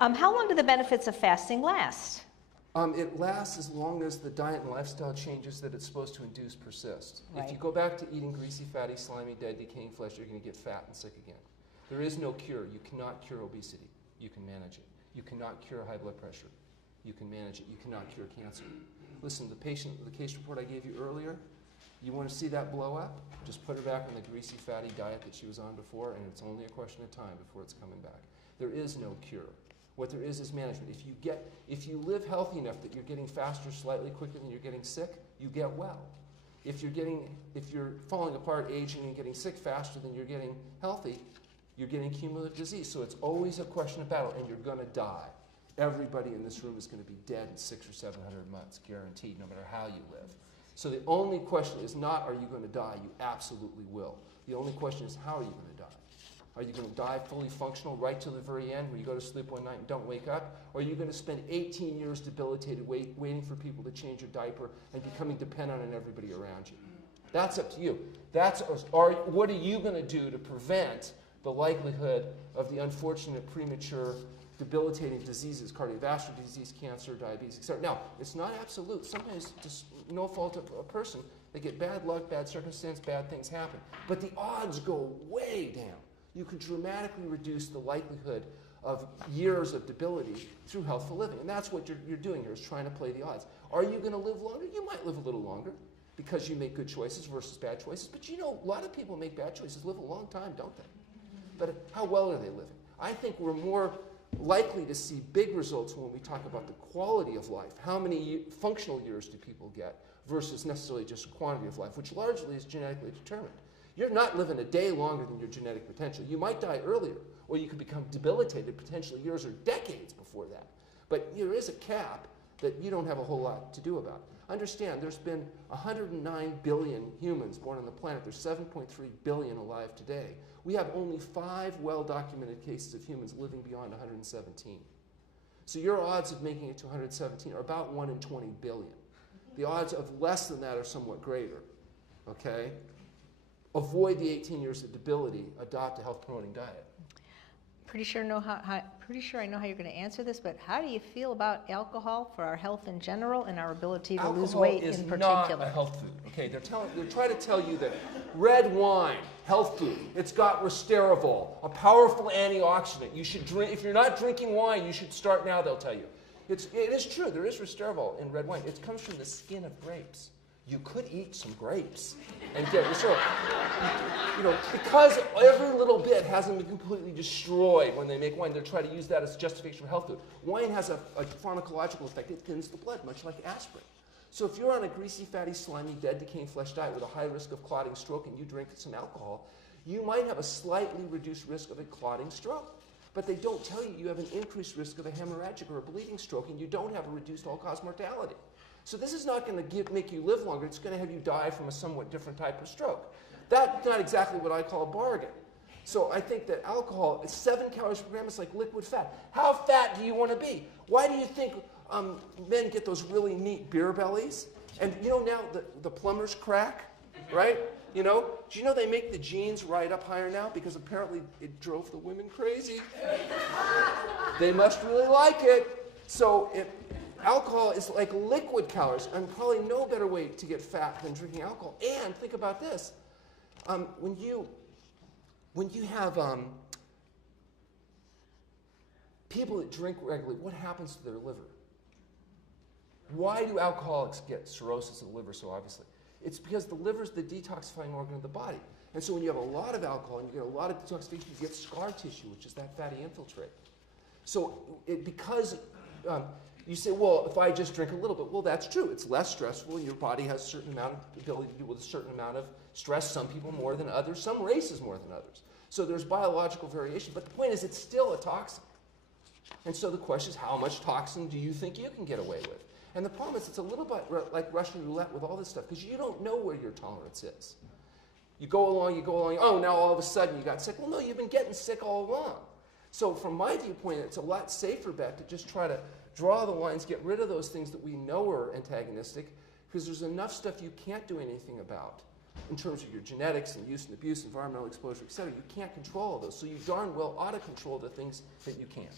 How long do the benefits of fasting last? It lasts as long as the diet and lifestyle changes that it's supposed to induce persist. Right. If you go back to eating greasy, fatty, slimy, dead, decaying flesh, you're going to get fat and sick again. There is no cure. You cannot cure obesity. You can manage it. You cannot cure high blood pressure. You can manage it. You cannot cure cancer. Listen, the case report I gave you earlier, you want to see that blow up? Just put her back on the greasy, fatty diet that she was on before, and it's only a question of time before it's coming back. There is no cure. What there is management. If you live healthy enough that you're getting faster slightly quicker than you're getting sick, you get well. If you're falling apart, aging, and getting sick faster than you're getting healthy, you're getting cumulative disease. So it's always a question of battle, and you're going to die. Everybody in this room is going to be dead in 600 or 700 months, guaranteed, no matter how you live. So the only question is not, are you going to die? You absolutely will. The only question is, how are you going to die? Are you going to die fully functional right till the very end where you go to sleep one night and don't wake up? Or are you going to spend 18 years debilitated waiting for people to change your diaper and becoming dependent on everybody around you? That's up to you. What are you going to do to prevent the likelihood of the unfortunate premature debilitating diseases, cardiovascular disease, cancer, diabetes, etc. Now, it's not absolute. Sometimes, just no fault of a person, they get bad luck, bad circumstance, bad things happen. But the odds go way down. You can dramatically reduce the likelihood of years of debility through healthful living. And that's what you're doing here, is trying to play the odds. Are you going to live longer? You might live a little longer because you make good choices versus bad choices. But you know, a lot of people make bad choices, live a long time, don't they? But how well are they living? I think we're more likely to see big results when we talk about the quality of life. How many functional years do people get versus necessarily just quantity of life, which largely is genetically determined. You're not living a day longer than your genetic potential. You might die earlier, or you could become debilitated potentially years or decades before that. But there is a cap that you don't have a whole lot to do about. Understand, there's been 109 billion humans born on the planet. There's 7.3 billion alive today. We have only 5 well-documented cases of humans living beyond 117. So your odds of making it to 117 are about 1 in 20 billion. The odds of less than that are somewhat greater, okay? Avoid the 18 years of debility, adopt a health-promoting diet. Pretty sure I know how you're going to answer this, but how do you feel about alcohol for our health in general and our ability to lose weight in particular? Alcohol is not a health food. Okay, they're trying to tell you that red wine, health food, it's got resveratrol, a powerful antioxidant. You should drink. If you're not drinking wine, you should start now. They'll tell you. It is true. There is resveratrol in red wine. It comes from the skin of grapes. You could eat some grapes and get resveratrol. You know, because every little bit hasn't been completely destroyed when they make wine, they're trying to use that as justification for health food. Wine has a pharmacological effect. It thins the blood, much like aspirin. So if you're on a greasy, fatty, slimy, dead, decaying flesh diet with a high risk of clotting stroke and you drink some alcohol, you might have a slightly reduced risk of a clotting stroke. But they don't tell you you have an increased risk of a hemorrhagic or a bleeding stroke, and you don't have a reduced all-cause mortality. So this is not going to make you live longer. It's going to have you die from a somewhat different type of stroke. That's not exactly what I call a bargain. So I think that alcohol is 7 calories per gram. It's like liquid fat. How fat do you want to be? Why do you think men get those really neat beer bellies? And you know now the plumbers crack, right? You know, do you know they make the jeans right up higher now because apparently it drove the women crazy? They must really like it. So alcohol is like liquid calories, and probably no better way to get fat than drinking alcohol. And think about this: when you have people that drink regularly, what happens to their liver? Why do alcoholics get cirrhosis of the liver so obviously? It's because the liver is the detoxifying organ of the body. And so when you have a lot of alcohol and you get a lot of detoxification, you get scar tissue, which is that fatty infiltrate. So you say, well, if I just drink a little bit, well, that's true. It's less stressful, and your body has a certain amount of ability to deal with a certain amount of stress, some people more than others, some races more than others. So there's biological variation, but the point is it's still a toxin. And so the question is, how much toxin do you think you can get away with? And the problem is it's a little bit like Russian roulette with all this stuff, because you don't know where your tolerance is. You go along, oh, now all of a sudden you got sick. Well, no, you've been getting sick all along. So from my viewpoint, it's a lot safer bet to just try to draw the lines, get rid of those things that we know are antagonistic, because there's enough stuff you can't do anything about in terms of your genetics and use and abuse, environmental exposure, et cetera. You can't control all those. So you darn well ought to control the things that you can.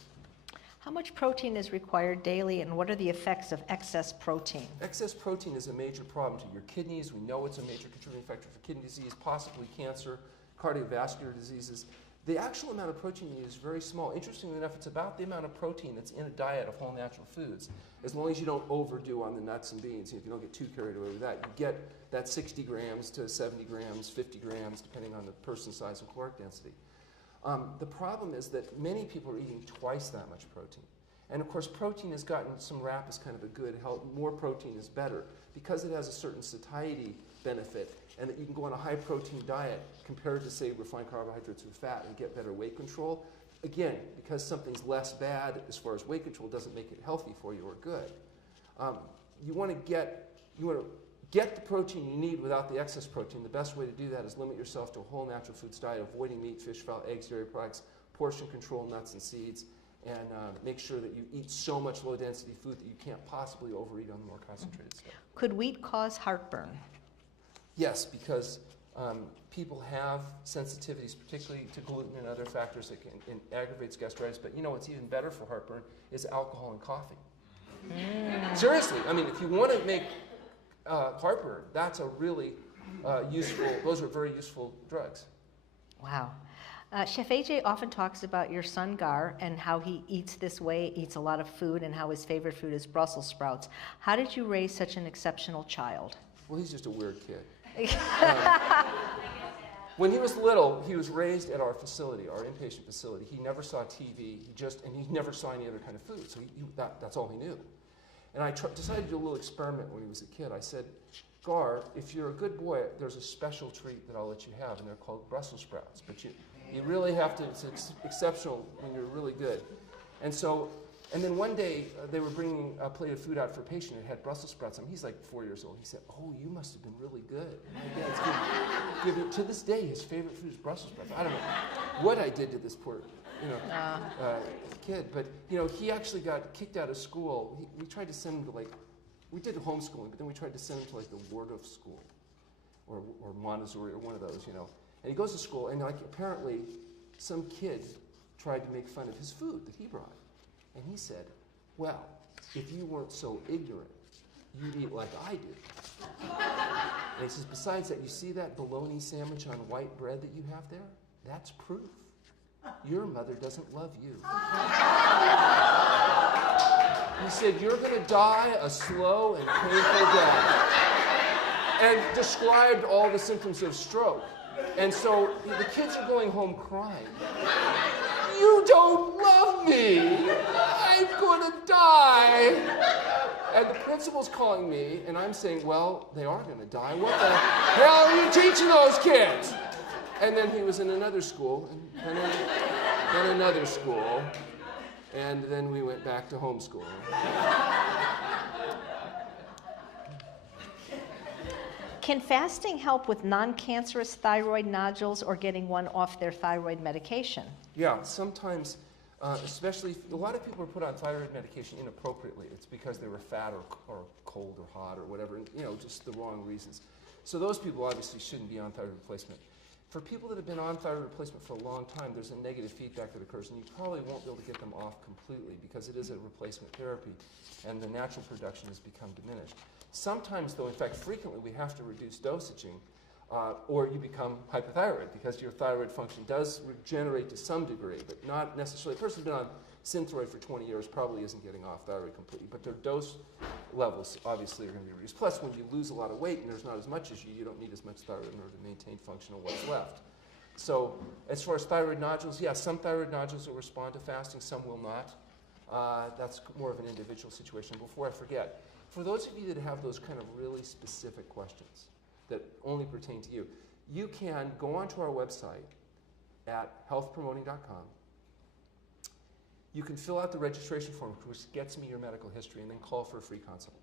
How much protein is required daily, and what are the effects of excess protein? Excess protein is a major problem to your kidneys. We know it's a major contributing factor for kidney disease, possibly cancer, cardiovascular diseases. The actual amount of protein you need is very small. Interestingly enough, it's about the amount of protein that's in a diet of whole natural foods. As long as you don't overdo on the nuts and beans, if you don't get too carried away with that, you get that 60 grams to 70 grams, 50 grams, depending on the person's size and caloric density. The problem is that many people are eating twice that much protein. And of course, protein has gotten some rap as kind of a good help. More protein is better because it has a certain satiety benefit, and that you can go on a high protein diet compared to, say, refined carbohydrates or fat and get better weight control. Again, because something's less bad as far as weight control doesn't make it healthy for you or good. You want to get the protein you need without the excess protein. The best way to do that is limit yourself to a whole natural foods diet, avoiding meat, fish, fowl, eggs, dairy products, portion control, nuts and seeds, and make sure that you eat so much low density food that you can't possibly overeat on the more concentrated stuff. Could wheat cause heartburn? Yes, because people have sensitivities, particularly to gluten and other factors that can aggravates gastritis. But you know what's even better for heartburn is alcohol and coffee. Seriously, I mean, if you want to make heartburn, that's a really useful, those are very useful drugs. Wow. Chef AJ often talks about your son Gar and how he eats this way, eats a lot of food, and how his favorite food is Brussels sprouts. How did you raise such an exceptional child? Well, he's just a weird kid. When he was little, he was raised at our facility, our inpatient facility. He never saw TV, and he never saw any other kind of food, so that's all he knew. And I decided to do a little experiment when he was a kid. I said, Gar, if you're a good boy, there's a special treat that I'll let you have, and they're called Brussels sprouts. But you really have to, it's exceptional when you're really good. And then one day, they were bringing a plate of food out for a patient and had Brussels sprouts. I mean, he's like 4 years old. He said, oh, you must have been really good. Yeah, it's good. To this day, his favorite food is Brussels sprouts. I don't know what I did to this poor kid. But, he actually got kicked out of school. We tried to send him to, we did homeschooling, but then we tried to send him to, the Waldorf school or Montessori or one of those, And he goes to school, and, apparently some kid tried to make fun of his food that he brought. And he said, well, if you weren't so ignorant, you'd eat like I do. And he says, besides that, you see that bologna sandwich on white bread that you have there? That's proof. Your mother doesn't love you. He said, you're going to die a slow and painful death. And described all the symptoms of stroke. And so the kids are going home crying. You don't love me. I'm going to die. And the principal's calling me, and I'm saying, well, they are going to die. What the hell are you teaching those kids? And then he was in another school, and then another school, and then we went back to homeschooling. Can fasting help with non-cancerous thyroid nodules or getting one off their thyroid medication? Yeah, sometimes, especially, a lot of people are put on thyroid medication inappropriately. It's because they were fat or cold or hot or whatever, and, just the wrong reasons. So those people obviously shouldn't be on thyroid replacement. For people that have been on thyroid replacement for a long time, there's a negative feedback that occurs, and you probably won't be able to get them off completely because it is a replacement therapy, and the natural production has become diminished. Sometimes, though, in fact, frequently, we have to reduce dosaging, or you become hypothyroid because your thyroid function does regenerate to some degree, but not necessarily. A person who's been on Synthroid for 20 years probably isn't getting off thyroid completely, but their dose levels obviously are going to be reduced. Plus, when you lose a lot of weight and there's not as much as you don't need as much thyroid in order to maintain function of what's left. So as far as thyroid nodules, yeah, some thyroid nodules will respond to fasting, some will not. That's more of an individual situation. Before I forget, for those of you that have those kind of really specific questions that only pertain to you, you can go onto our website at healthpromoting.com. You can fill out the registration form, which gets me your medical history, and then call for a free consult.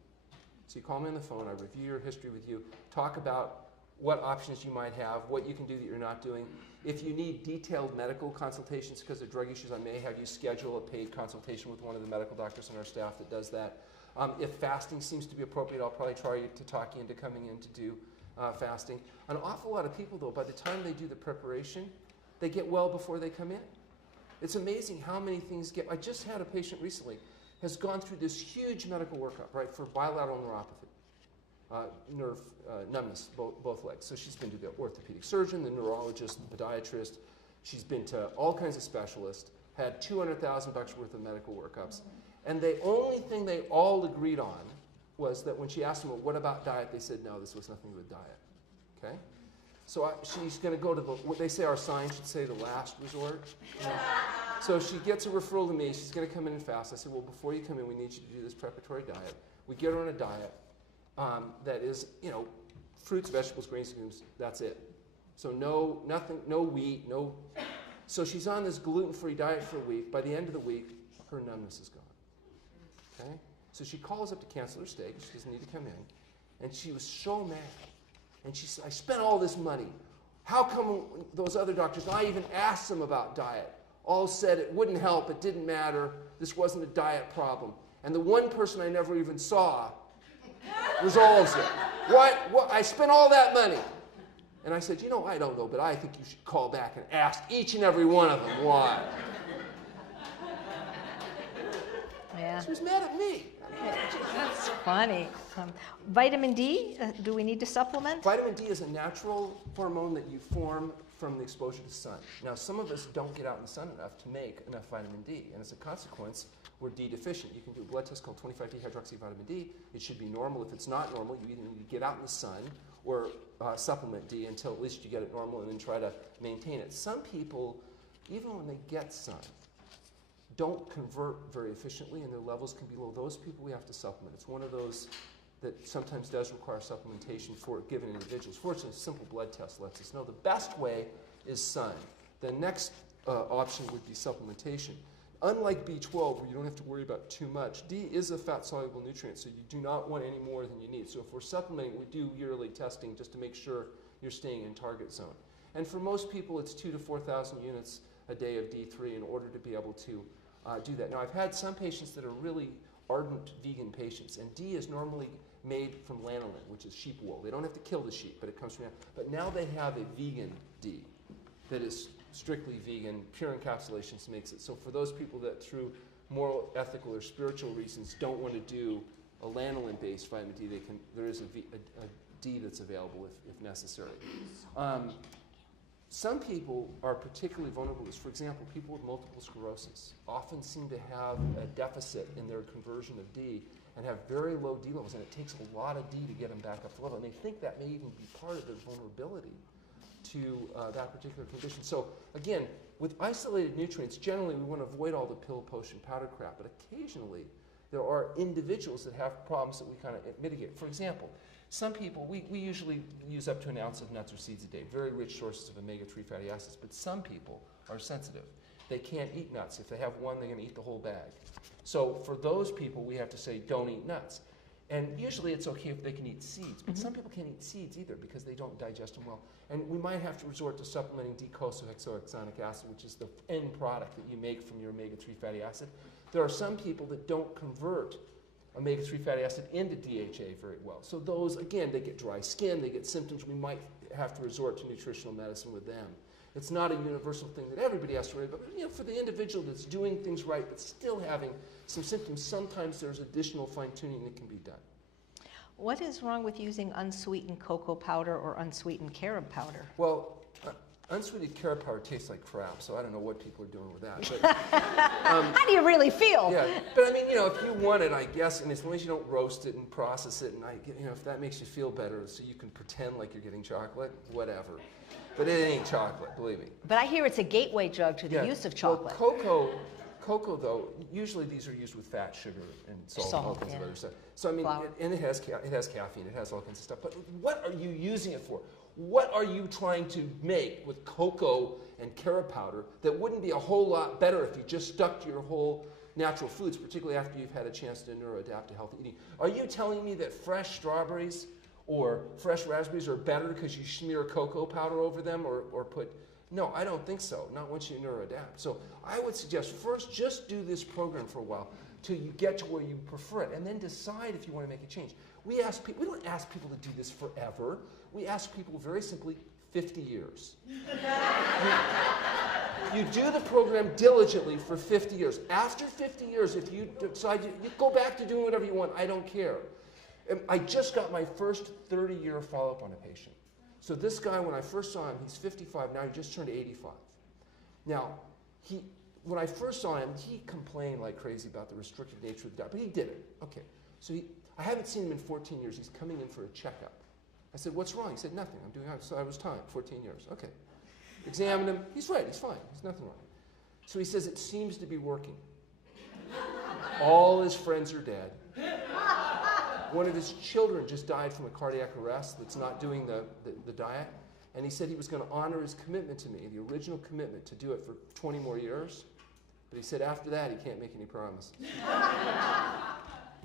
So you call me on the phone, I review your history with you, talk about what options you might have, what you can do that you're not doing. If you need detailed medical consultations because of drug issues, I may have you schedule a paid consultation with one of the medical doctors on our staff that does that. If fasting seems to be appropriate, I'll probably try to talk you into coming in to do fasting. An awful lot of people, though, by the time they do the preparation, they get well before they come in. It's amazing how many things get. I just had a patient recently has gone through this huge medical workup, right, for bilateral neuropathy, nerve numbness, both legs. So she's been to the orthopedic surgeon, the neurologist, the podiatrist. She's been to all kinds of specialists, had $200,000 worth of medical workups. And the only thing they all agreed on was that when she asked them, well, what about diet? They said, no, this was nothing with diet. Okay? So she's going to go to what they say our sign should say the last resort. So she gets a referral to me. She's going to come in and fast. I said, well, before you come in, we need you to do this preparatory diet. We get her on a diet that is, fruits, vegetables, grains, legumes. That's it. So nothing, no wheat, no. So she's on this gluten-free diet for a week. By the end of the week, her numbness is gone. Okay? So she calls up to cancel her steak. She doesn't need to come in. And she was so mad. And she said, I spent all this money. How come those other doctors, I even asked them about diet, all said it wouldn't help, it didn't matter, this wasn't a diet problem. And the one person I never even saw resolves it. What? I spent all that money. And I said, I don't know, but I think you should call back and ask each and every one of them why. Yeah. She was mad at me. That's funny. Vitamin D, do we need to supplement? Vitamin D is a natural hormone that you form from the exposure to sun. Now, some of us don't get out in the sun enough to make enough vitamin D, and as a consequence, we're D deficient. You can do a blood test called 25-dehydroxyvitamin D. It should be normal. If it's not normal, you either need to get out in the sun or supplement D until at least you get it normal and then try to maintain it. Some people, even when they get sun, don't convert very efficiently and their levels can be low. Those people we have to supplement. It's one of those that sometimes does require supplementation for given individuals. Fortunately, a simple blood test lets us know. The best way is sun. The next option would be supplementation. Unlike B12, where you don't have to worry about too much, D is a fat-soluble nutrient, so you do not want any more than you need. So if we're supplementing, we do yearly testing just to make sure you're staying in target zone. And for most people, it's 2,000 to 4,000 units a day of D3 in order to be able to do that. Now, I've had some patients that are really ardent vegan patients, and D is normally made from lanolin, which is sheep wool. They don't have to kill the sheep, but it comes from that. But now they have a vegan D that is strictly vegan. Pure encapsulations makes it. So for those people that through moral, ethical, or spiritual reasons don't want to do a lanolin-based vitamin D, there is a D that's available if necessary. Some people are particularly vulnerable to this. For example, people with multiple sclerosis often seem to have a deficit in their conversion of D and have very low D levels, and it takes a lot of D to get them back up to level. And they think that may even be part of their vulnerability to that particular condition. So again, with isolated nutrients, generally we want to avoid all the pill, potion, powder crap, but occasionally there are individuals that have problems that we kind of mitigate. For example, some people, we usually use up to an ounce of nuts or seeds a day, very rich sources of omega-3 fatty acids, but some people are sensitive. They can't eat nuts. If they have one, they're going to eat the whole bag. So for those people, we have to say, don't eat nuts. And usually it's okay if they can eat seeds, but some people can't eat seeds either because they don't digest them well. And we might have to resort to supplementing D-cosohexohexanic acid, which is the end product that you make from your omega-3 fatty acid. There are some people that don't convert omega-3 fatty acid into DHA very well. So those, again, they get dry skin, they get symptoms. We might have to resort to nutritional medicine with them. It's not a universal thing that everybody has to worry about. But, for the individual that's doing things right but still having some symptoms, sometimes there's additional fine-tuning that can be done. What is wrong with using unsweetened cocoa powder or unsweetened carob powder? Well, unsweetened carob powder tastes like crap, so I don't know what people are doing with that. But, how do you really feel? Yeah, but I mean, if you want it, I guess, and as long as you don't roast it and process it, and if that makes you feel better, so you can pretend like you're getting chocolate, whatever. But it ain't chocolate, believe me. But I hear it's a gateway drug to the use of chocolate. Well, cocoa, though, usually these are used with fat, sugar, and salt, and all kinds of other stuff. So I mean, and it has caffeine, it has all kinds of stuff. But what are you using it for? What are you trying to make with cocoa and carob powder that wouldn't be a whole lot better if you just stuck to your whole natural foods, particularly after you've had a chance to neuroadapt to healthy eating? Are you telling me that fresh strawberries or fresh raspberries are better because you smear cocoa powder over them or put... No, I don't think so, not once you neuroadapt. So I would suggest first just do this program for a while till you get to where you prefer it, and then decide if you want to make a change. We don't ask people to do this forever. We ask people very simply 50 years. You do the program diligently for 50 years. After 50 years, if you decide you go back to doing whatever you want, I don't care. I just got my first 30-year follow-up on a patient. So this guy, when I first saw him, he's 55, now he just turned 85. Now, when I first saw him, he complained like crazy about the restricted nature of the diet, but he did it. Okay, so I haven't seen him in 14 years. He's coming in for a checkup. I said, what's wrong? He said, nothing. So I was time, 14 years. Okay. Examined him. He's right. He's fine. There's nothing wrong. So he says, it seems to be working. All his friends are dead. One of his children just died from a cardiac arrest that's not doing the diet. And he said he was going to honor his commitment to me, the original commitment to do it for 20 more years. But he said after that, he can't make any promises.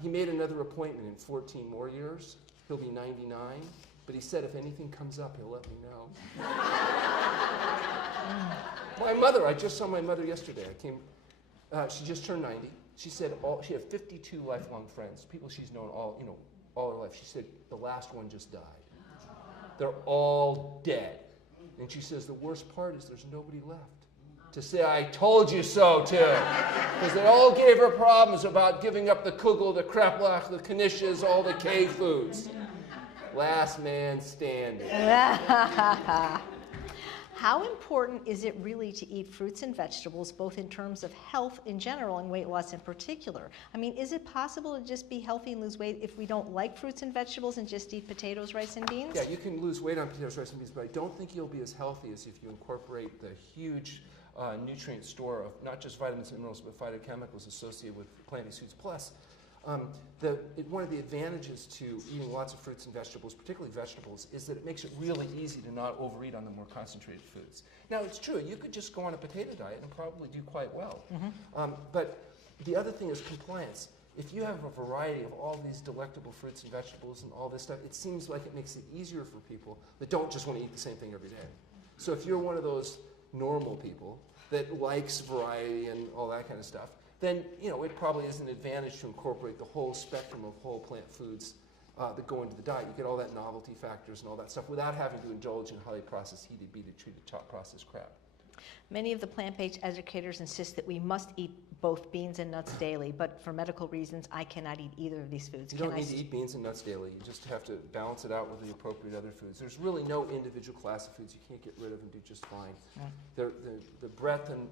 He made another appointment in 14 more years. He'll be 99. But he said if anything comes up, he'll let me know. My mother, I just saw my mother yesterday. She just turned 90. She said she had 52 lifelong friends, people she's known all her life. She said the last one just died. They're all dead. And she says the worst part is there's nobody left to say, I told you so, too. Because they all gave her problems about giving up the kugel, the kreplach, the knishes, all the K foods. Last man standing. How important is it really to eat fruits and vegetables, both in terms of health in general and weight loss in particular? I mean, is it possible to just be healthy and lose weight if we don't like fruits and vegetables and just eat potatoes, rice, and beans? Yeah, you can lose weight on potatoes, rice, and beans, but I don't think you'll be as healthy as if you incorporate the huge nutrient store of not just vitamins and minerals, but phytochemicals associated with plant-based foods. Plus, one of the advantages to eating lots of fruits and vegetables, particularly vegetables, is that it makes it really easy to not overeat on the more concentrated foods. Now, it's true, you could just go on a potato diet and probably do quite well. But the other thing is compliance. If you have a variety of all these delectable fruits and vegetables and all this stuff, it seems like it makes it easier for people that don't just want to eat the same thing every day. So if you're one of those normal people that likes variety and all that kind of stuff, then it probably is an advantage to incorporate the whole spectrum of whole plant foods that go into the diet. You get all that novelty factors and all that stuff without having to indulge in highly processed, heated, beaten, treated, chopped, processed crap. Many of the plant-based educators insist that we must eat both beans and nuts daily, but for medical reasons, I cannot eat either of these foods. You don't need to eat beans and nuts daily. You just have to balance it out with the appropriate other foods. There's really no individual class of foods you can't get rid of and do just fine. Right. The breadth and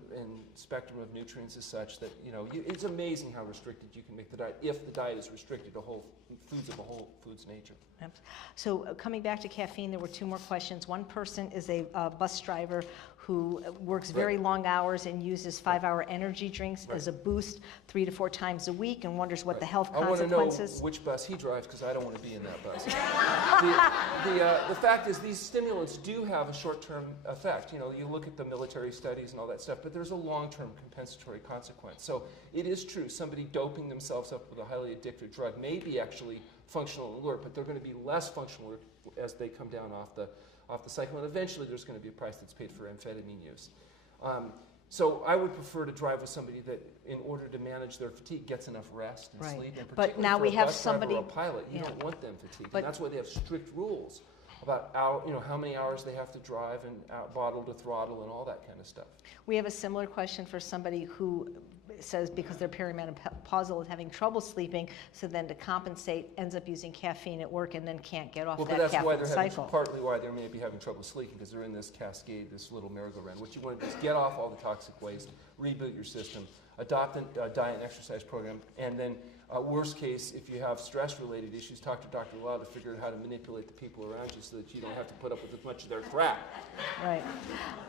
spectrum of nutrients is such that, it's amazing how restricted you can make the diet if the diet is restricted to whole foods of a whole foods nature. So coming back to caffeine, there were two more questions. One person is a bus driver who works very long hours and uses 5-hour energy drinks as a boost 3 to 4 times a week and wonders what the health consequences. I want to know which bus he drives because I don't want to be in that bus. The fact is these stimulants do have a short-term effect. You look at the military studies and all that stuff, but there's a long-term compensatory consequence. So it is true, somebody doping themselves up with a highly addictive drug may be actually functional and alert, but they're going to be less functional as they come down off the cycle, and eventually there's going to be a price that's paid for amphetamine use. So I would prefer to drive with somebody that, in order to manage their fatigue, gets enough rest and sleep. And but now we have somebody, or a pilot, you don't want them fatigued, and that's why they have strict rules about how many hours they have to drive and bottle to throttle and all that kind of stuff. We have a similar question for somebody who says because they're perimenopausal is having trouble sleeping, so then to compensate ends up using caffeine at work and then can't get off that caffeine cycle. Well, but that's partly why they may be having trouble sleeping, because they're in this cascade, this little merry-go-round. What you want to do is get off all the toxic waste, reboot your system, adopt a diet and exercise program, and then worst case, if you have stress-related issues, talk to Dr. Lau to figure out how to manipulate the people around you so that you don't have to put up with as much of their crap. Right.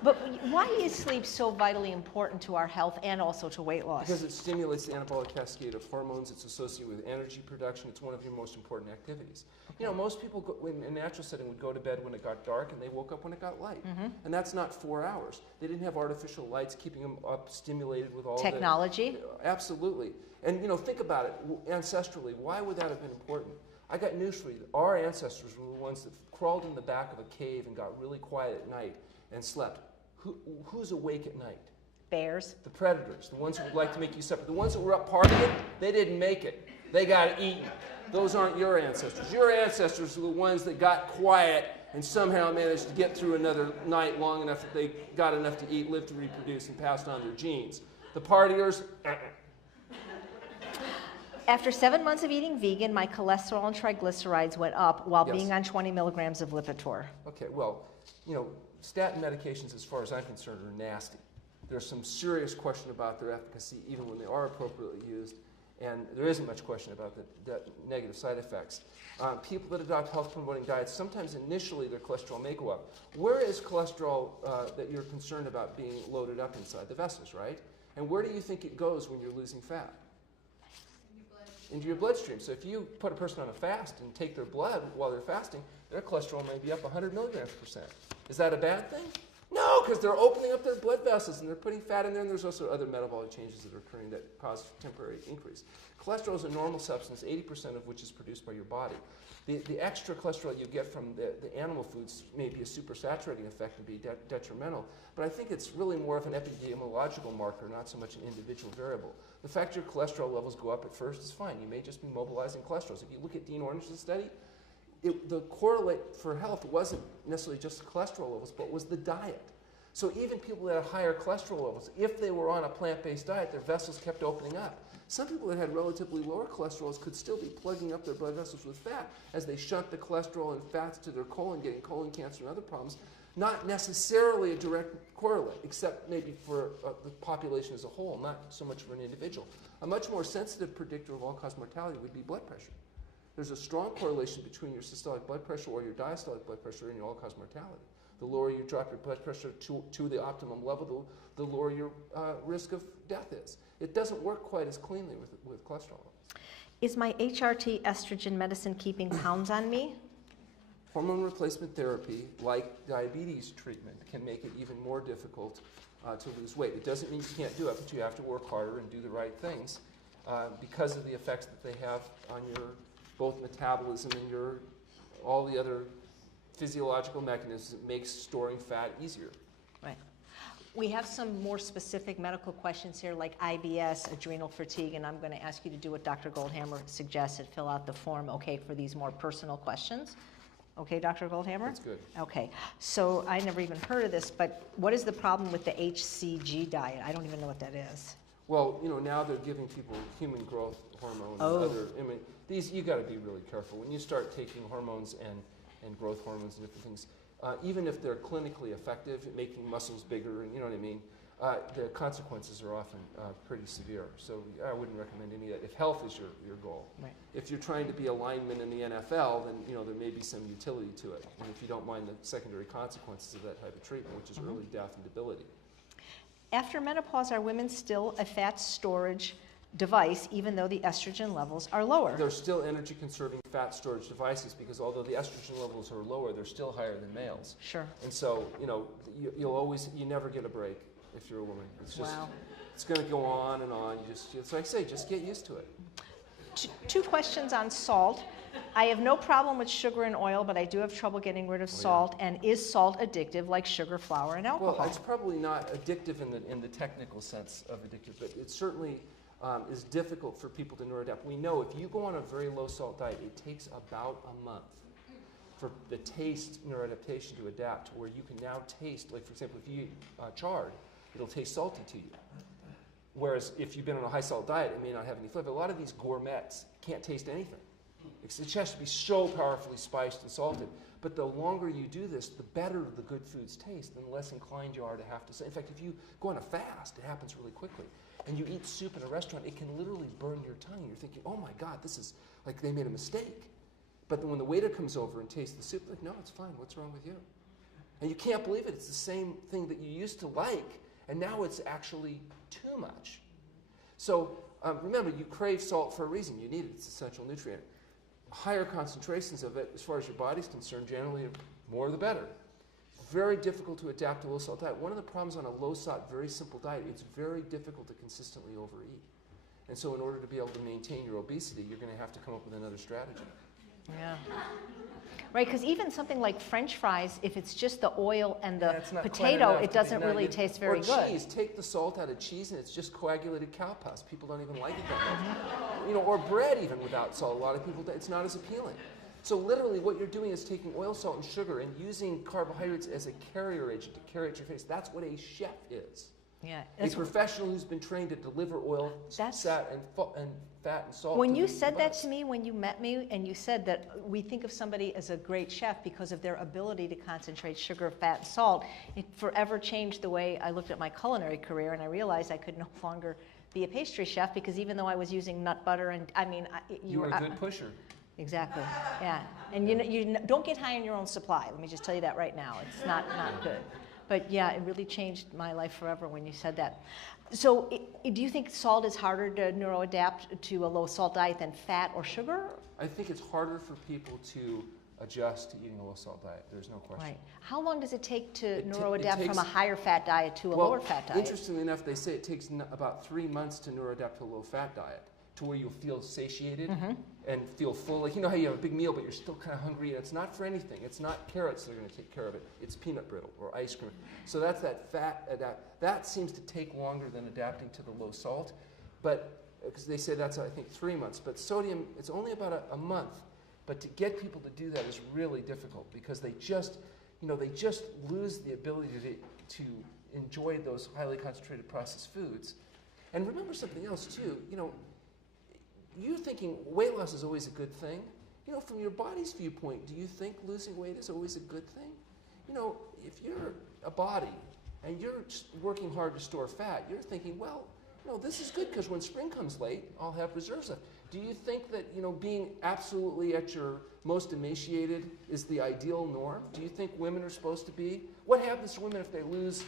But why is sleep so vitally important to our health and also to weight loss? Because it stimulates the anabolic cascade of hormones. It's associated with energy production. It's one of your most important activities. Okay. Most people in a natural setting would go to bed when it got dark and they woke up when it got light. And that's not 4 hours. They didn't have artificial lights keeping them up, stimulated with all technology. Absolutely. And think about it, ancestrally, why would that have been important? I got news for you. Our ancestors were the ones that crawled in the back of a cave and got really quiet at night and slept. Who's awake at night? Bears. The predators, the ones who would like to make you suffer. The ones that were up partying, they didn't make it. They got eaten. Those aren't your ancestors. Your ancestors are the ones that got quiet and somehow managed to get through another night long enough that they got enough to eat, live to reproduce, and passed on their genes. The partiers, After 7 months of eating vegan, my cholesterol and triglycerides went up while Yes. being on 20 milligrams of Lipitor. Okay, well, you know, statin medications, as far as I'm concerned, are nasty. There's some serious question about their efficacy, even when they are appropriately used, and there isn't much question about the negative side effects. People that adopt health-promoting diets, sometimes initially their cholesterol may go up. Where is cholesterol that you're concerned about being loaded up inside? The vesses, right? And where do you think it goes when you're losing fat? Into your bloodstream. So if you put a person on a fast and take their blood while they're fasting, their cholesterol may be up 100 milligrams percent. Is that a bad thing? No, because they're opening up their blood vessels and they're putting fat in there, and there's also other metabolic changes that are occurring that cause temporary increase. Cholesterol is a normal substance, 80% of which is produced by your body. The extra cholesterol you get from the animal foods may be a supersaturating effect and be detrimental, but I think it's really more of an epidemiological marker, not so much an individual variable. The fact your cholesterol levels go up at first is fine. You may just be mobilizing cholesterol. If you look at Dean Ornish's study, the correlate for health wasn't necessarily just the cholesterol levels, but was the diet. So even people that had higher cholesterol levels, if they were on a plant-based diet, their vessels kept opening up. Some people that had relatively lower cholesterols could still be plugging up their blood vessels with fat as they shunt the cholesterol and fats to their colon, getting colon cancer and other problems. Not necessarily a direct correlate, except maybe for the population as a whole, not so much for an individual. A much more sensitive predictor of all-cause mortality would be blood pressure. There's a strong correlation between your systolic blood pressure or your diastolic blood pressure and your all-cause mortality. The lower you drop your blood pressure to the optimum level, the lower your risk of death is. It doesn't work quite as cleanly with cholesterol levels. Is my HRT estrogen medicine keeping pounds on me? Hormone replacement therapy, like diabetes treatment, can make it even more difficult to lose weight. It doesn't mean you can't do it, but you have to work harder and do the right things because of the effects that they have on your both metabolism and all the other physiological mechanisms that makes storing fat easier. Right. We have some more specific medical questions here, like IBS, adrenal fatigue, and I'm going to ask you to do what Dr. Goldhamer suggested, fill out the form, okay, for these more personal questions. Okay, Dr. Goldhamer? That's good. Okay, so I never even heard of this, but what is the problem with the HCG diet? I don't even know what that is. Well, you know, now they're giving people human growth hormone and other, I mean, you got to be really careful. When you start taking hormones and growth hormones and different things, even if they're clinically effective at making muscles bigger, and you know what I mean, the consequences are often pretty severe. So I wouldn't recommend any of that if health is your goal. Right. If you're trying to be a lineman in the NFL, then you know there may be some utility to it. And if you don't mind the secondary consequences of that type of treatment, which is early death and debility. After menopause, are women still a fat storage device, even though the estrogen levels are lower? They're still energy-conserving fat storage devices because although the estrogen levels are lower, they're still higher than males. Sure. And so, you know, you never get a break if you're a woman. It's just, it's going to go on and on. It's like I say, just get used to it. Two questions on salt. I have no problem with sugar and oil, but I do have trouble getting rid of salt. And is salt addictive like sugar, flour, and alcohol? Well, it's probably not addictive in the technical sense of addictive, but it certainly is difficult for people to neuroadapt. We know if you go on a very low salt diet, it takes about a month for the taste neuroadaptation to adapt to where you can now taste, like for example, if you eat chard, it'll taste salty to you. Whereas if you've been on a high salt diet, it may not have any flavor. A lot of these gourmets can't taste anything. It has to be so powerfully spiced and salted. But the longer you do this, the better the good foods taste, and the less inclined you are to have to say. In fact, if you go on a fast, it happens really quickly. And you eat soup in a restaurant, it can literally burn your tongue. You're thinking, oh my God, this is like they made a mistake. But then when the waiter comes over and tastes the soup, like, no, it's fine. What's wrong with you? And you can't believe it. It's the same thing that you used to like, and now it's actually too much. So remember, you crave salt for a reason. You need it. It's an essential nutrient. Higher concentrations of it, as far as your body's concerned, generally more the better. Very difficult to adapt to a low salt diet. One of the problems on a low salt, very simple diet, it's very difficult to consistently overeat. And so in order to be able to maintain your obesity, you're going to have to come up with another strategy. Yeah. Right, because even something like French fries, if it's just the oil and the potato, it doesn't really taste very good. Or cheese. Take the salt out of cheese and it's just coagulated cow pus. People don't even like it that much. You know, or bread even without salt. A lot of people, it's not as appealing. So literally what you're doing is taking oil, salt, and sugar and using carbohydrates as a carrier agent to carry it to your face. That's what a chef is. Yeah, A professional who's been trained to deliver oil, fat, and salt. When you said that to me, when you met me, and you said that we think of somebody as a great chef because of their ability to concentrate sugar, fat, and salt, it forever changed the way I looked at my culinary career, and I realized I could no longer be a pastry chef because even though I was using nut butter and, I mean, you were a good pusher. Exactly, yeah. And you don't get high on your own supply. Let me just tell you that right now. It's not good. But yeah, it really changed my life forever when you said that. So do you think salt is harder to neuroadapt to a low salt diet than fat or sugar? I think it's harder for people to adjust to eating a low salt diet. There's no question. Right. How long does it take to neuroadapt from a higher fat diet to a lower fat diet? Interestingly enough, they say it takes about 3 months to neuroadapt to a low fat diet, to where you'll feel satiated and feel full. Like, you know how you have a big meal, but you're still kind of hungry, and it's not for anything. It's not carrots that are going to take care of it. It's peanut brittle or ice cream. So that's that fat adapt. That seems to take longer than adapting to the low salt, but because they say that's, I think, 3 months. But sodium, it's only about a month. But to get people to do that is really difficult because they just lose the ability to enjoy those highly concentrated processed foods. And remember something else too. You're thinking weight loss is always a good thing. From your body's viewpoint, do you think losing weight is always a good thing? If you're a body and you're working hard to store fat, you're thinking, well, this is good because when spring comes late, I'll have reserves left. Do you think that, being absolutely at your most emaciated is the ideal norm? Do you think women are supposed to be? What happens to women if they lose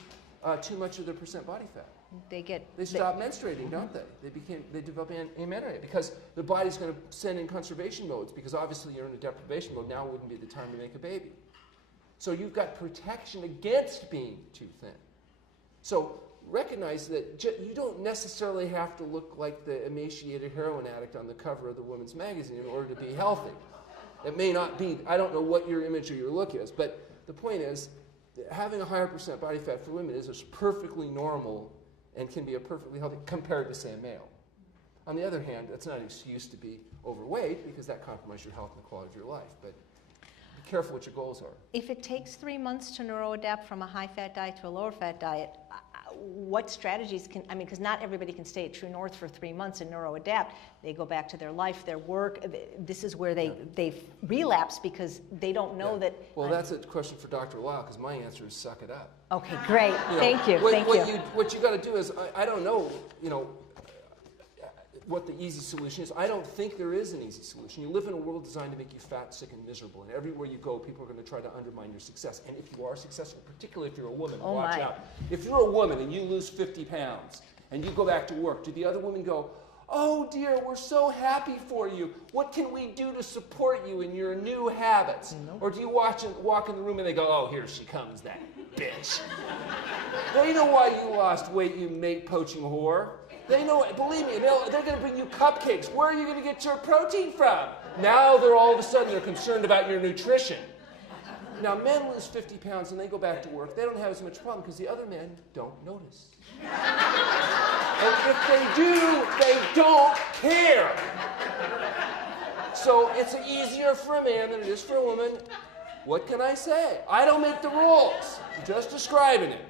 too much of their percent body fat? They stop menstruating, don't they? They develop amenorrhea because the body's going to send in conservation modes because obviously you're in a deprivation mode. Now wouldn't be the time to make a baby. So you've got protection against being too thin. So recognize that you don't necessarily have to look like the emaciated heroin addict on the cover of the Women's Magazine in order to be healthy. It may not be. I don't know what your image or your look is, but the point is having a higher percent body fat for women is perfectly normal and can be a perfectly healthy compared to, say, a male. On the other hand, that's not an excuse to be overweight because that compromises your health and the quality of your life. But be careful what your goals are. If it takes 3 months to neuroadapt from a high-fat diet to a lower-fat diet, what strategies because not everybody can stay at TrueNorth for 3 months and neuroadapt. They go back to their life, their work. This is where they relapse because they don't know that. Well, that's a question for Dr. Lau because my answer is suck it up. Okay, great. Thank you. What you got to do is, I don't know, what the easy solution is. I don't think there is an easy solution. You live in a world designed to make you fat, sick, and miserable, and everywhere you go, people are going to try to undermine your success. And if you are successful, particularly if you're a woman, watch out. If you're a woman and you lose 50 pounds and you go back to work, do the other women go, "Oh dear, we're so happy for you. What can we do to support you in your new habits?" Nope. Or do you walk in the room and they go, "Oh, here she comes, that bitch." They know why you lost weight, you mate poaching whore. They know, believe me, they're going to bring you cupcakes. Where are you going to get your protein from? Now all of a sudden they're concerned about your nutrition. Now men lose 50 pounds and they go back to work. They don't have as much problem because the other men don't notice. And if they do, they don't care. So it's easier for a man than it is for a woman. What can I say? I don't make the rules. I'm just describing it.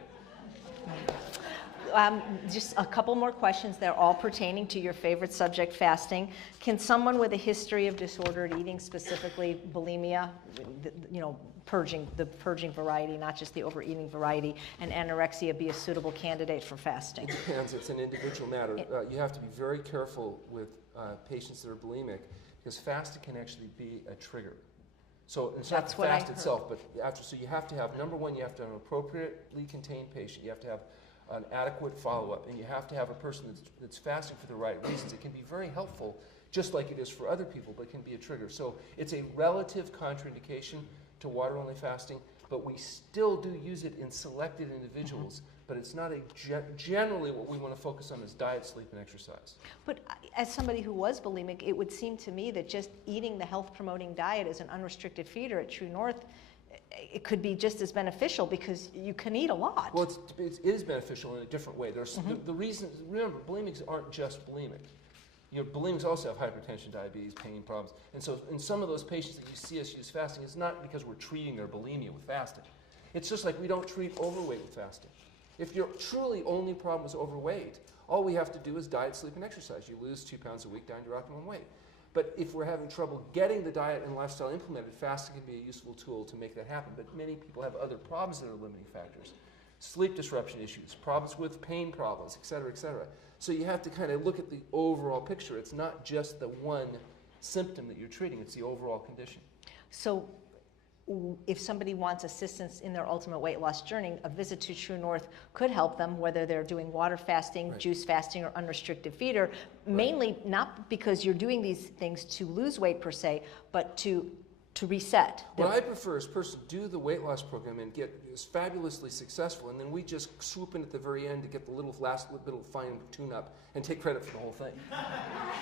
Just a couple more questions. They're all pertaining to your favorite subject, fasting. Can someone with a history of disordered eating, specifically bulimia, the purging variety, not just the overeating variety, and anorexia, be a suitable candidate for fasting? It depends. It's an individual matter. You have to be very careful with patients that are bulimic because fasting can actually be a trigger. So it's not the fast itself, but so you have to have, number one, you have to have an appropriately contained patient. You have to have an adequate follow-up, and you have to have a person that's fasting for the right reasons. It can be very helpful, just like it is for other people, but it can be a trigger. So it's a relative contraindication to water-only fasting, but we still do use it in selected individuals, but it's not generally what we want to focus on is diet, sleep, and exercise. But as somebody who was bulimic, it would seem to me that just eating the health-promoting diet as an unrestricted feeder at TrueNorth, it could be just as beneficial because you can eat a lot. Well, it is beneficial in a different way. There's the reason. Remember, bulimics aren't just bulimic. Your bulimics also have hypertension, diabetes, pain problems. And so in some of those patients that you see us use fasting, it's not because we're treating their bulimia with fasting. It's just like we don't treat overweight with fasting. If your truly only problem is overweight, all we have to do is diet, sleep, and exercise. You lose 2 pounds a week down to your optimum weight. But if we're having trouble getting the diet and lifestyle implemented, fasting can be a useful tool to make that happen. But many people have other problems that are limiting factors. Sleep disruption issues, problems with pain problems, et cetera, et cetera. So you have to kind of look at the overall picture. It's not just the one symptom that you're treating, it's the overall condition. So if somebody wants assistance in their ultimate weight loss journey, a visit to TrueNorth could help them, whether they're doing water fasting, right. juice fasting, or unrestricted feeder, mainly not because you're doing these things to lose weight per se, but to reset. What I prefer is a person do the weight loss program and get fabulously successful, and then we just swoop in at the very end to get the last little fine tune-up and take credit for the whole thing.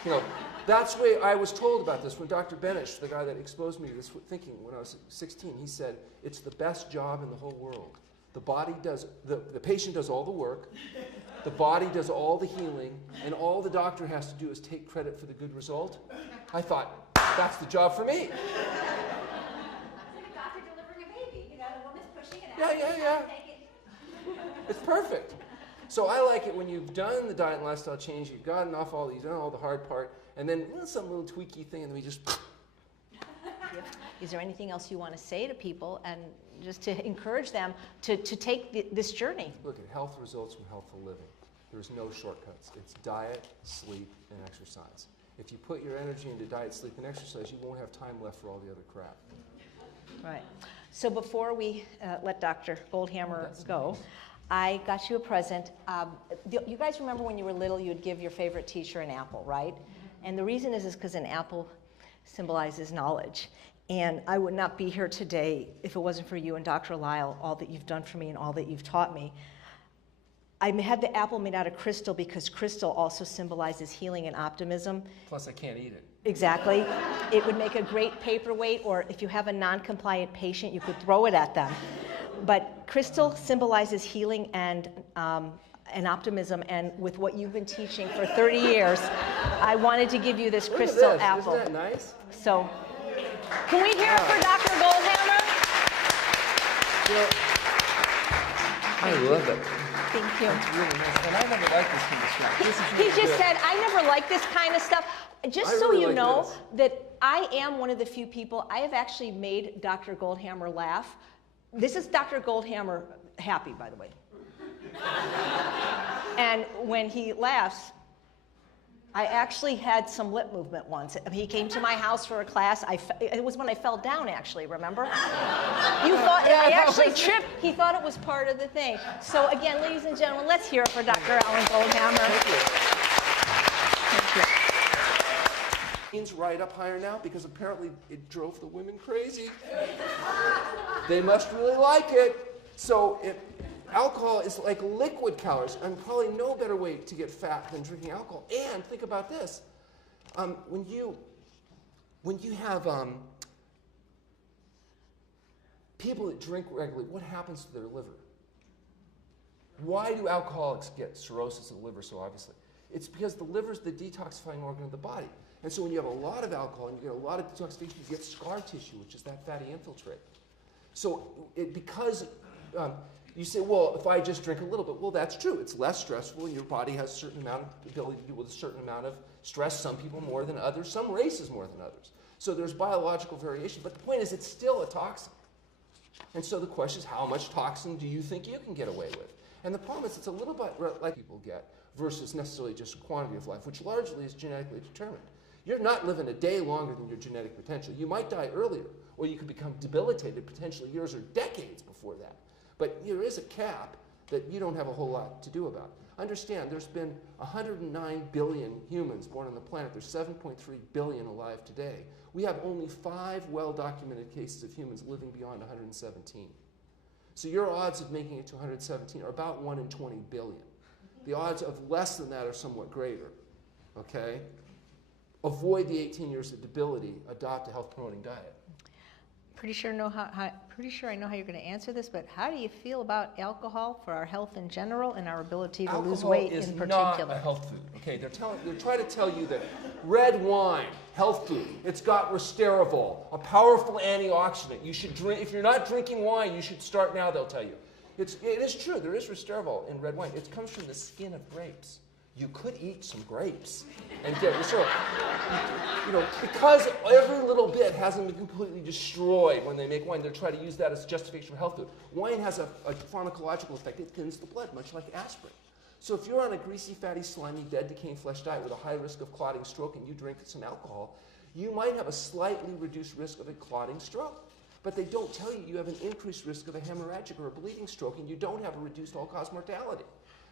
You know, that's the way I was told about this when Dr. Benish, the guy that exposed me to this thinking when I was 16, he said, it's the best job in the whole world. The body does, the patient does all the work, the body does all the healing, and all the doctor has to do is take credit for the good result. I thought, that's the job for me. Yeah. It's perfect. So I like it when you've done the diet and lifestyle change, you've gotten off all these, done all the hard part, and then some little tweaky thing, and then we just. Is there anything else you want to say to people, and just to encourage them to take this journey? Look at health results from healthful living. There's no shortcuts. It's diet, sleep, and exercise. If you put your energy into diet, sleep, and exercise, you won't have time left for all the other crap. Right. So before we let Dr. Goldhamer go, I got you a present. You guys remember when you were little, you would give your favorite teacher an apple, right? And the reason is because an apple symbolizes knowledge. And I would not be here today if it wasn't for you and Dr. Lyle, all that you've done for me and all that you've taught me. I had the apple made out of crystal because crystal also symbolizes healing and optimism. Plus, I can't eat it. Exactly. It would make a great paperweight, or if you have a non-compliant patient, you could throw it at them. But crystal symbolizes healing and optimism, and with what you've been teaching for 30 years, I wanted to give you this crystal apple. Isn't that nice? So, can we hear it for Dr. Goldhamer? You know, I love it. Thank you. That's really nice. And I never liked this kind of stuff. This is He really just good. said, I never liked this kind of stuff. Just so really you like know this. that I am one of the few people, I have actually made Dr. Goldhamer laugh. This is Dr. Goldhamer happy, by the way. And when he laughs, I actually had some lip movement once. He came to my house for a class. It was when I fell down, actually, remember? You thought, I actually tripped. He thought it was part of the thing. So again, ladies and gentlemen, let's hear it for Dr. Alan Goldhamer. Thank you. Thank you. Right up higher now because apparently it drove the women crazy. They must really like it. So alcohol is like liquid calories, and probably no better way to get fat than drinking alcohol. And think about this: when you have people that drink regularly, what happens to their liver? Why do alcoholics get cirrhosis of the liver so obviously? It's because the liver is the detoxifying organ of the body. And so when you have a lot of alcohol and you get a lot of detoxification, you get scar tissue, which is that fatty infiltrate. So because you say, well, if I just drink a little bit, well, that's true. It's less stressful, and your body has a certain amount of ability to deal with a certain amount of stress, some people more than others, some races more than others. So there's biological variation. But the point is, it's still a toxin. And so the question is, how much toxin do you think you can get away with? And the problem is, it's a little bit like people get versus necessarily just quantity of life, which largely is genetically determined. You're not living a day longer than your genetic potential. You might die earlier, or you could become debilitated potentially years or decades before that. But there is a cap that you don't have a whole lot to do about. Understand, there's been 109 billion humans born on the planet. There's 7.3 billion alive today. We have only 5 well-documented cases of humans living beyond 117. So your odds of making it to 117 are about 1 in 20 billion. The odds of less than that are somewhat greater, okay? Avoid the 18 years of debility, adopt a health-promoting diet. Pretty sure I know how you're going to answer this, but how do you feel about alcohol for our health in general and our ability to lose weight in particular? Alcohol is not a health food. Okay, they're trying to tell you that red wine, health food. It's got resveratrol, a powerful antioxidant. You should drink. If you're not drinking wine, you should start now. They'll tell you. It is true. There is resveratrol in red wine. It comes from the skin of grapes. You could eat some grapes and get resveratrol. Because every little bit hasn't been completely destroyed when they make wine, they're trying to use that as justification for health food. Wine has a pharmacological effect. It thins the blood, much like aspirin. So if you're on a greasy, fatty, slimy, dead, decaying flesh diet with a high risk of clotting stroke and you drink some alcohol, you might have a slightly reduced risk of a clotting stroke. But they don't tell you have an increased risk of a hemorrhagic or a bleeding stroke, and you don't have a reduced all-cause mortality.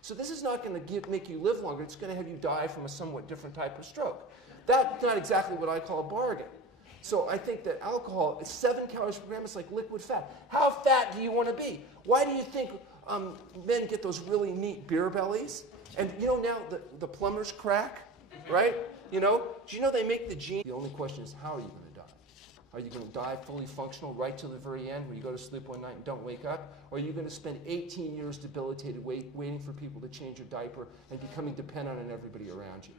So this is not going to make you live longer. It's going to have you die from a somewhat different type of stroke. That's not exactly what I call a bargain. So I think that alcohol is 7 calories per gram. It's like liquid fat. How fat do you want to be? Why do you think men get those really neat beer bellies? And now the plumbers crack, right? Do you know they make the gene? The only question is, how are you going to die? Are you going to die fully functional right till the very end where you go to sleep one night and don't wake up? Or are you going to spend 18 years debilitated waiting for people to change your diaper and becoming dependent on everybody around you?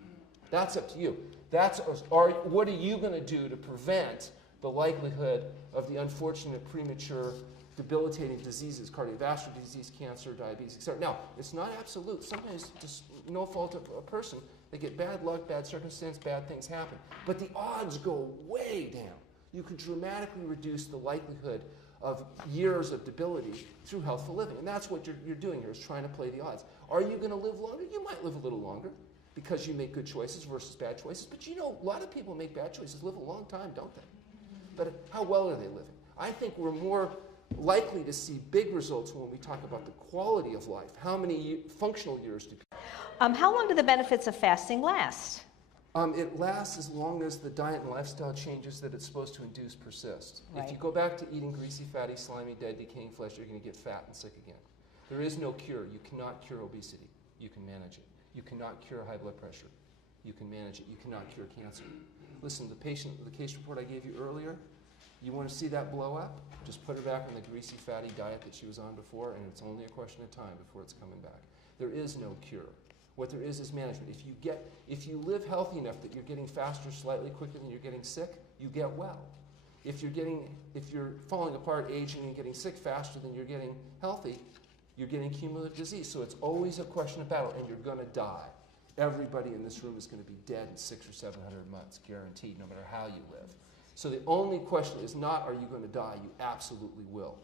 That's up to you. What are you going to do to prevent the likelihood of the unfortunate premature debilitating diseases, cardiovascular disease, cancer, diabetes, etc.? Now, it's not absolute. Sometimes, just no fault of a person, they get bad luck, bad circumstance, bad things happen. But the odds go way down. You can dramatically reduce the likelihood of years of debility through healthful living. And that's what you're doing here, is trying to play the odds. Are you going to live longer? You might live a little longer because you make good choices versus bad choices. But a lot of people make bad choices, live a long time, don't they? But how well are they living? I think we're more likely to see big results when we talk about the quality of life. How many functional years do people? How long do the benefits of fasting last? It lasts as long as the diet and lifestyle changes that it's supposed to induce persist. Right. If you go back to eating greasy, fatty, slimy, dead, decaying flesh, you're going to get fat and sick again. There is no cure. You cannot cure obesity. You can manage it. You cannot cure high blood pressure. You can manage it. You cannot cure cancer. Listen, the case report I gave you earlier, you want to see that blow up? Just put her back on the greasy, fatty diet that she was on before, and it's only a question of time before it's coming back. There is no cure. What there is management. If you live healthy enough that you're getting faster slightly quicker than you're getting sick, you get well. If you're falling apart, aging, and getting sick faster than you're getting healthy, you're getting cumulative disease. So it's always a question of battle, and you're going to die. Everybody in this room is going to be dead in 600 or 700 months, guaranteed, no matter how you live. So the only question is not, are you going to die? You absolutely will.